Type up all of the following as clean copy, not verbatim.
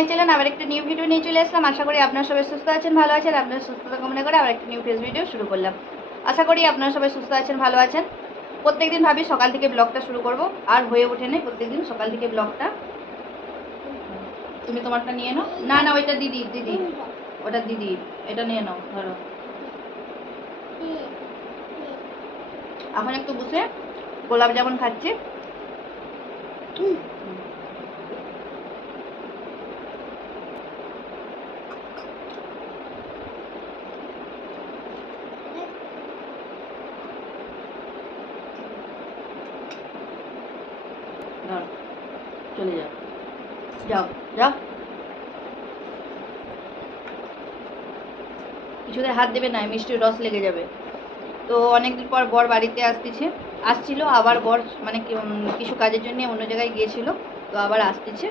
My channel আবার একটা new video নিয়ে চলে আসলাম। আশা করি আপনারা সবাই সুস্থ আছেন, ভালো আছেন। আপনার সুস্থতা কামনা করে আবার একটা নিউ ফেস ভিডিও শুরু করলাম। আশা করি আপনারা সবাই সুস্থ আছেন, ভালো আছেন। প্রত্যেকদিন ভাবি সকাল থেকে ব্লগটা শুরু করব, আর হয়ে ওঠে না প্রত্যেকদিন সকাল থেকে ব্লগটা। তুমি তোমারটা নিয়ে নাও। না না, ওইটা দিদি দিদি, ওটা দিদি, এটা নিয়ে নাও। ধরো, এখন একটু বসে গোলাপ জামুন খাচ্ছি। চলে যাও, যাও যাও, কিছুতে হাত দেবে না, মিষ্টির রস লেগে যাবে। তো অনেকদিন পর বর বাড়িতে আসছিল, আবার বর মানে কিছু কাজের জন্য অন্য জায়গায় গিয়েছিল, তো আবার আসতেছে।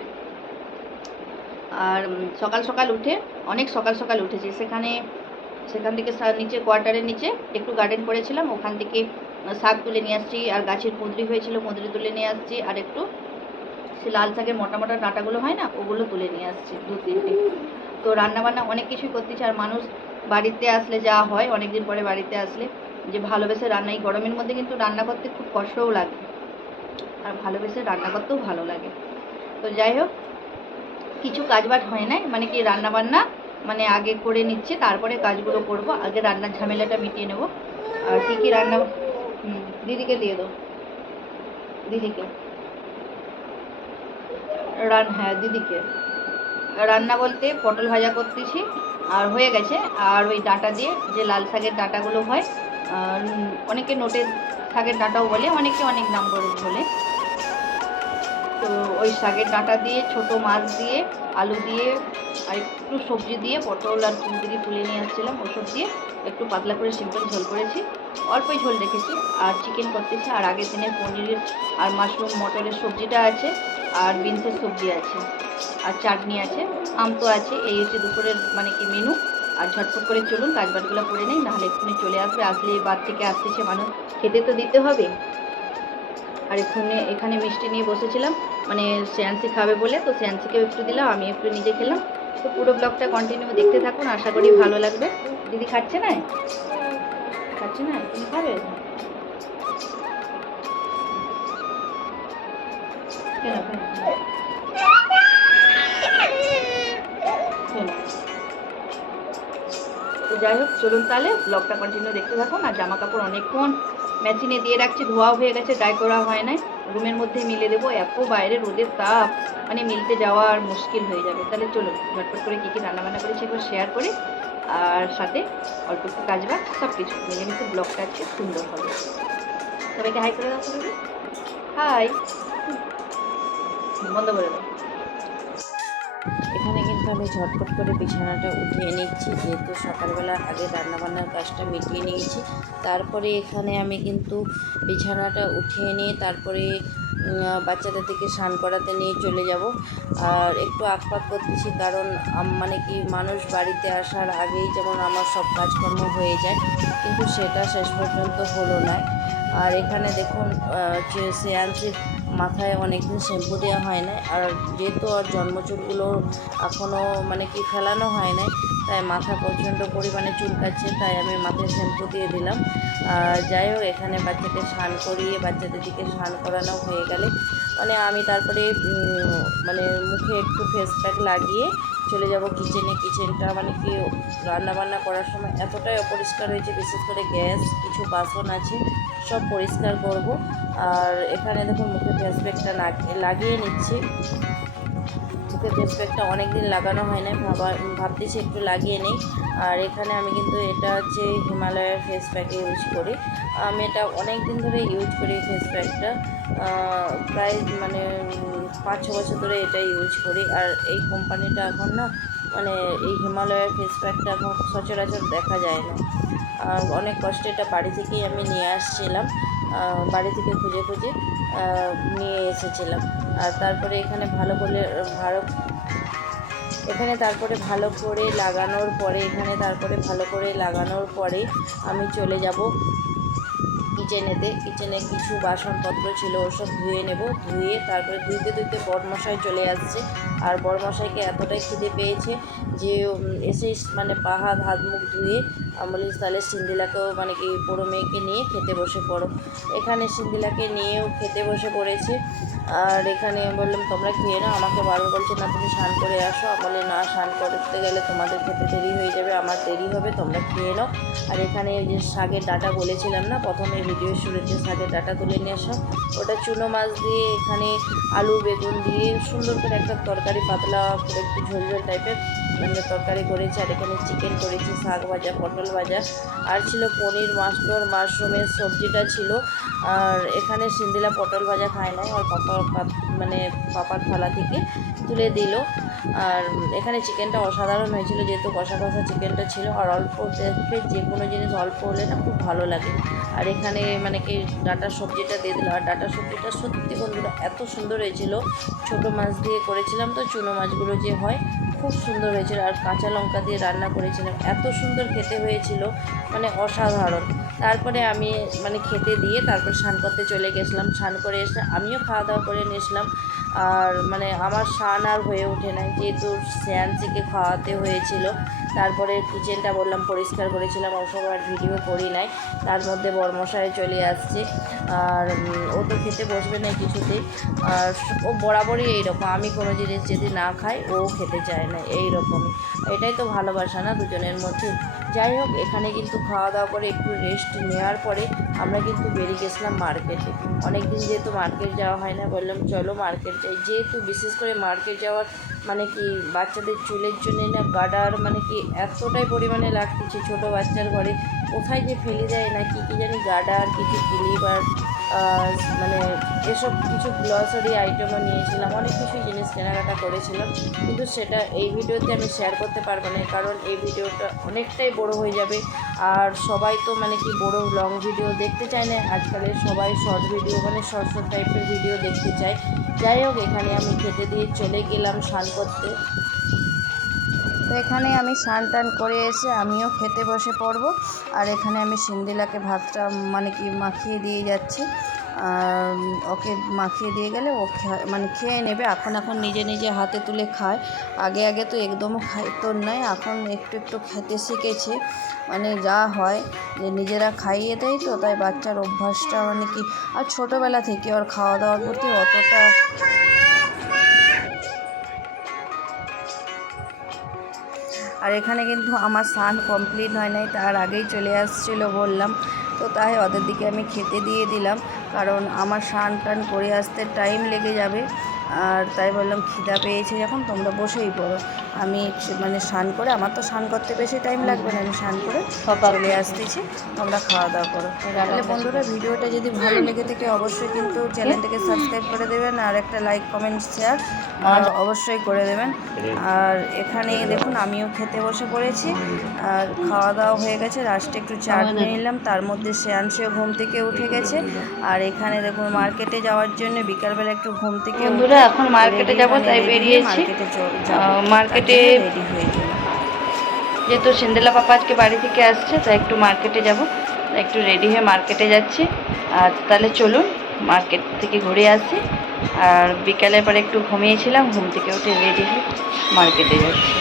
আর সকাল সকাল উঠে, অনেক সকাল সকাল উঠেছি, সেখান থেকে নিচে কোয়ার্টারের নিচে একটু গার্ডেন করেছিলাম, ওখান থেকে শাক তুলে নিয়ে আসছি, আর গাছের কুঁদরি হয়েছিল, কুঁদরি তুলে নিয়ে আসছি, আর একটু সে লাল শাকের মোটা মোটা ডাঁটাগুলো হয় না, ওগুলো তুলে নিয়ে আসছি, 2-3টে। তো রান্নাবান্না অনেক কিছুই করতেছি। আর মানুষ বাড়িতে আসলে যা হয়, অনেকদিন পরে বাড়িতে আসলে যে ভালোবেসে রান্না, এই গরমের মধ্যে কিন্তু রান্না করতে খুব কষ্টও লাগে, আর ভালোবেসে রান্না করতেও ভালো লাগে। তো যাই হোক, কিছু কাজবাজ হয় না, মানে কি রান্নাবান্না মানে আগে করে নিচ্ছে, তারপরে কাজগুলো করব। আগে রান্নার ঝামেলাটা মিটিয়ে নেব। আর কী কী রান্না, দিদিকে দিয়ে দাও, দিদিকে হ্যাঁ দিদিকে। রান্না বলতে পটল ভাজা করতেছি, আর হয়ে গেছে। আর ওই ডাঁটা দিয়ে, যে লাল শাকের ডাঁটাগুলো হয়, অনেকে নোটের শাকের ডাঁটাও বলে, অনেকে অনেক নাম করে বলে। তো ওই শাকের ডাঁটা দিয়ে, ছোট মাছ দিয়ে, আলু দিয়ে, আর একটু সবজি দিয়ে, পটল আর কুঁদরি তুলে নিয়ে আসছিলাম, ওসব দিয়ে একটু পাতলা করে সিম্পল ঝোল করেছি, অল্পই ঝোল রেখেছি। আর চিকেন করতেছি, আর আগের দিনের পনিরের আর মাশরুম মটরের সবজিটা আছে, আর বিনসের সবজি আছে, আর চাটনি আছে, আম তো আছে। এই হচ্ছে দুপুরের মানে কি মেনু। আর ঝটফট করে চলুন কাজবাজগুলো করে নেই, নাহলে এক্ষুনি চলে আসবে। আসলে বাদ থেকে আসতেছে মানুষ, খেতে তো দিতে হবে। আর এখানে মিষ্টি নিয়ে বসেছিলাম, মানে শ্রেয়ান্সি খাবে বলে, তো শ্রেয়ান্সিকেও একটু দিলাম, আমি একটু নিজে খেলাম। তো পুরো ব্লগটা কন্টিনিউ দেখতে থাকুন, আশা করি ভালো লাগবে। দিদি খাচ্ছে না, খাচ্ছে না, তুমি খাবে কেন? তো যাই হোক, চলুন তাহলে ব্লগটা কন্টিনিউ দেখতে থাকুন। আর জামা কাপড় অনেকক্ষণ মেশিনে দিয়ে রাখছি, ধোয়া হয়ে গেছে, ড্রাই করা হয় নাই, রুমের মধ্যে মিলে দেবো। এত বাইরে রোদের তাপ, মানে মিলতে যাওয়া আর মুশকিল হয়ে যাবে। তাহলে চলুন ঝটপট করে কী কী রান্নাবান্না করেছি একবার শেয়ার করি, আর সাথে অল্প একটু কাজবাজ সব কিছু মিলেমিশে ব্লগটা আজকে সুন্দর হবে। সবাইকে হাই করে দাও, সবাইকে হাই, বন্ধ করে দাও। এখানে কিন্তু আমি ঝটপট করে বিছানাটা উঠিয়ে নিচ্ছি, যেহেতু সকালবেলা আগে রান্নাবান্নার কাজটা মিটিয়ে নিয়েছি। তারপরে এখানে আমি কিন্তু বিছানাটা উঠিয়ে নিয়ে তারপরে বাচ্চাদের দিকে স্নান করাতে নিয়ে চলে যাব। আর একটু আকপাক করতেছি, কারণ মানে কি মানুষ বাড়িতে আসার আগেই যেমন আমার সব কাজকর্ম হয়ে যায়, কিন্তু সেটা শেষ পর্যন্ত হলো না। আর এখানে দেখুন, শ্রেয়াংশীর মাথায় অনেকদিন শ্যাম্পু দেওয়া হয় না, আর যেহেতু আর জন্মচুলগুলো এখনও মানে কি ফেলানো হয় না, তাই মাথা প্রচণ্ড পরিমাণে চুলকাচ্ছে, তাই আমি মাথায় শ্যাম্পু দিয়ে দিলাম। আর যাই হোক, এখানে বাচ্চাকে স্নান করিয়ে বাচ্চাদের দিকে স্নান করানো হয়ে গেলে মানে আমি তারপরে মানে মুখে একটু ফেস প্যাক লাগিয়ে চলে যাব কিচেনে। কিচেনটা মানে কি রান্নাবান্না করার সময় এতটাই অপরিষ্কার হয়েছে, বিশেষ করে গ্যাস, কিছু বাসন আছে, সব পরিষ্কার করব। আর এখানে দেখুন মুখে ফেস প্যাকটা লাগিয়ে নিচ্ছি। মুখে ফেস প্যাকটা অনেক দিন লাগানো হয় না, ভাবতেছি একটু লাগিয়ে নিই। আর এখানে আমি কিন্তু এটা হচ্ছে হিমালয়ের ফেস প্যাক ইউজ করি। আমি এটা অনেক দিন ধরে ইউজ করি ফেস প্যাকটা, প্রায় মানে 5-6 বছর ধরে এটা ইউজ করি। আর এই কোম্পানিটা এখন না, মানে এই হিমালয়ের ফেস প্যাকটা এখন সচরাচর দেখা যায় না। আর অনেক কষ্টে এটা বাড়ি থেকেই আমি নিয়ে আসছিলাম, বাড়ি থেকে খুঁজে খুঁজে নিয়ে এসেছিলাম। আর তারপরে এখানে ভালো করে লাগানোর পরে আমি চলে যাব কিচেনে কিছু বাসনপত্র ছিল ওসব ধুয়ে নেব, ধুয়ে তারপরে ধুইতে বরমশাই চলে আসছে। আর বরমশাইকে এতটাই খিদে পেয়েছে যে এসেই মানে পা হাত মুখ ধুয়ে আমি বলি তাহলে সিন্দিলাকেও মানে কি বড়ো মেয়েকে নিয়ে খেতে বসে পড়ো। এখানে সিন্দিলাকে নিয়েও খেতে বসে পড়েছে। আর এখানে বললাম তোমরা খেয়ে নাও, আমাকে বারবার বলছে না তুমি স্নান করে আসো। আমি বলি না, স্নান করতে গেলে তোমাদের খেতে দেরি হয়ে যাবে, আমার দেরি হবে, তোমরা খেয়ে নাও। আর এখানে যে শাকের ডাঁটা বলেছিলাম না প্রথমে ভিডিও শুরুতে, শাকের ডাঁটা তুলে নিয়ে আসো, ওটা চুনো মাছ দিয়ে এখানে আলু বেগুন দিয়ে সুন্দর করে একটা তরকারি, পাতলা করে একটু ঝোল টাইপের মানে তরকারি করেছি। আর এখানে চিকেন করেছি, শাক ভাজা, পটল ভাজা, আর ছিল পনির, মাশরুমের সবজিটা ছিল। আর এখানে সিন্দিলা পটল ভাজা খায় না, আর পাপার থালা থেকে তুলে দিল। আর এখানে চিকেনটা অসাধারণ হয়েছিল, যেহেতু কষা চিকেনটা ছিল। আর অল্প দেখে যে কোনো জিনিস অল্প হলে না খুব ভালো লাগে। আর এখানে মানে কি ডাঁটার সবজিটা দিয়ে দিল। আর ডাঁটার সবজিটা সত্যি বন্ধুরা এত সুন্দর হয়েছিল, ছোটো মাছ দিয়ে করেছিলাম তো, চুনো মাছগুলো যে হয় খুব সুন্দর হয়েছিল। আর কাঁচা লঙ্কা দিয়ে রান্না করেছিলাম, এত সুন্দর খেতে হয়েছিল, মানে অসাধারণ। তারপরে আমি মানে খেতে দিয়ে তারপর স্নান করতে চলে গেছিলাম। স্নান করে এসে আমিও খাওয়া দাওয়া করে নিয়েছিলাম। আর মানে আমার স্নান আর হয়ে ওঠে নাই, যেহেতু শ্রেয়াংশীকে খাওয়াতে হয়েছিল। তারপরে কিচেনটা বললাম পরিষ্কার করেছিলাম, ওসব আর ভিডিও করি নাই। তার মধ্যে বরমশাই চলে আসছে, আর ও তো খেতে বসবে না কিছুতেই। আর ও বরাবরই এইরকম, আমি কোনো জিনিস যদি না খাই ও খেতে চায় না, এইরকমই। এটাই তো ভালোবাসা না দুজনের মধ্যে। যাই হোক, এখানে কিন্তু খাওয়া দাওয়া করে একটু রেস্ট নেওয়ার পরে আমরা কিন্তু বেরিয়ে গেছিলাম মার্কেটে। অনেক দিন যেহেতু মার্কেট যাওয়া হয় না, বললাম চলো মার্কেট যাই। যেহেতু বিশেষ করে মার্কেট যাওয়ার মানে কি বাচ্চাদের চুলের জন্য না গার্ডার মানে কি এতটাই পরিমাণে লাগতেছে, ছোটো বাচ্চার ঘরে কোথায় যে ফেলে দেয় না কি জানি, গার্ডার, কিছু ক্লিপ আর মানে এসব কিছু গ্লসারি আইটেমও নিয়েছিলাম, অনেক কিছু জিনিস কেনাকাটা করেছিলাম। কিন্তু সেটা এই ভিডিওতে আমি শেয়ার করতে পারবো না, কারণ এই ভিডিওটা অনেকটাই বড় হয়ে যাবে। আর সবাই তো মানে কি বড় লং ভিডিও দেখতে চায় না, আজকালের সবাই শর্ট ভিডিও মানে শর্ট টাইপের ভিডিও দেখতে চায়। যাই হোক, এখানে আমি খেতে দিয়ে চলে গেলাম স্নান করতে। তো এখানে আমি স্নান টান করে এসে আমিও খেতে বসে পড়ব। আর এখানে আমি সিন্দিলাকে ভাতটা মানে কি মাখিয়ে দিয়ে যাচ্ছি। আর ওকে মাখিয়ে দিয়ে গেলে ও মানে খেয়ে নেবে। এখন নিজে হাতে তুলে খায়, আগে তো একদমও খাইতো নয়, এখন একটু খেতে শিখেছে। মানে যা হয় যে নিজেরা খাইয়ে দেয় তো, তাই বাচ্চার অভ্যাসটা মানে কি, আর ছোটোবেলা থেকে ওর খাওয়া দাওয়ার প্রতি অতটা। আর এখানে কিন্তু আমার স্নান কমপ্লিট হয় নাই, তার আগেই চলে আসছিলো বললাম, তো তাই ওদের দিকে আমি খেতে দিয়ে দিলাম, কারণ আমার স্নান টান করে আসতে টাইম লেগে যাবে। আর তাই বললাম খিদা পেয়েছে যখন তোমরা বসেই পড়ো, আমি মানে স্নান করে, আমার তো স্নান করতে বেশি টাইম লাগবে না, আমি স্নান করে চলে আসতেছি, তোমরা খাওয়া দাওয়া করো। তাহলে বন্ধুরা, ভিডিওটা যদি ভালো লেগে থাকে অবশ্যই কিন্তু চ্যানেলটাকে সাবস্ক্রাইব করে দেবেন, আর একটা লাইক কমেন্ট শেয়ার অবশ্যই করে দেবেন। আর এখানে দেখুন আমিও খেতে বসে পড়েছি, আর খাওয়া দাওয়া হয়ে গেছে, লাস্টে একটু চাট নিয়ে নিলাম। তার মধ্যে শ্রেয়াংশীও ঘুম থেকে উঠে গেছে। আর এখানে দেখুন মার্কেটে যাওয়ার জন্য বিকালবেলা একটু ঘুম থেকে এখন মার্কেটে যাবো, তাই বেরিয়েছি। মার্কেটে রেডি হয়ে গেলাম, যেহেতু সিন্দিলা পাপা আজকে বাড়ি থেকে আসছে, তাই একটু মার্কেটে যাব, তাই একটু রেডি হয়ে মার্কেটে যাচ্ছি। আর তাহলে চলুন মার্কেট থেকে ঘুরে আসি। আর বিকালের পরে একটু ঘুমিয়েছিলাম, ঘুম থেকে উঠে রেডি হয়ে মার্কেটে যাচ্ছি।